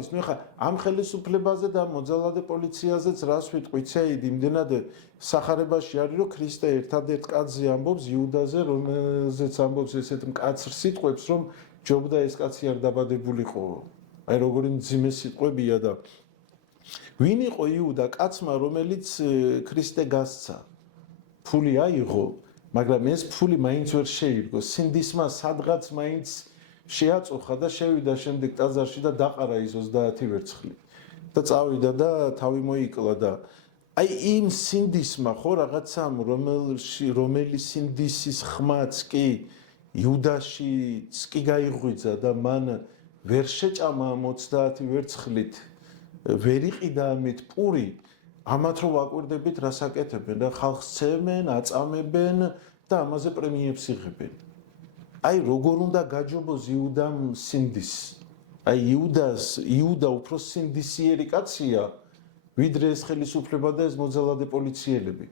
არის? ნუ ეხლა ამ ხელისუფლებაზე და მოძალადე პოლიციაზეც რას ვიტყვით? ცეიდ იმდენად სახარებაში არის, რომ ქრისტე ერთადერთ კაცზე ამბობს იუდაზე, რომელზეც ამბობს ესეთ მკაცრ სიტყვებს, რომ ჯობდა ეს კაცი არ დაბადებულიყო. აი როგორი მძიმე სიტყვებია და ვინ იყო იუდა? კაცმა, რომელიც ქრისტე გასცა. ფული აიღო, მაგრამ ეს ფული მაინც ვერ შეირგო. სინდისმა სადღაც მაინც შეაწუხა და შევიდა შემდეგ ტაძარში და დაყარა ის 30 ვერცხლი. და წავიდა და თავი მოიკლა და აი იმ სინდისმა ხო რაღაცამ რომელი სინდისის ხმაც კი იუდაშიც კი გაიღვიძა და მან ვერ შეჭამა 30 ვერცხლით ვერ იყიდა ამით პური ამათ რო ვაკვირდებით რას აკეთებენ და ხალხს ცემენ, აწამებენ და ამაზე პრემიებს იღებენ. აი როგორ უნდა გაჯობოს იუდამ სინდის. აი იუდა უფრო სინდისიერი კაცია ვიდრე ეს ხელისუფლება და ეს მოძალადე პოლიციელები.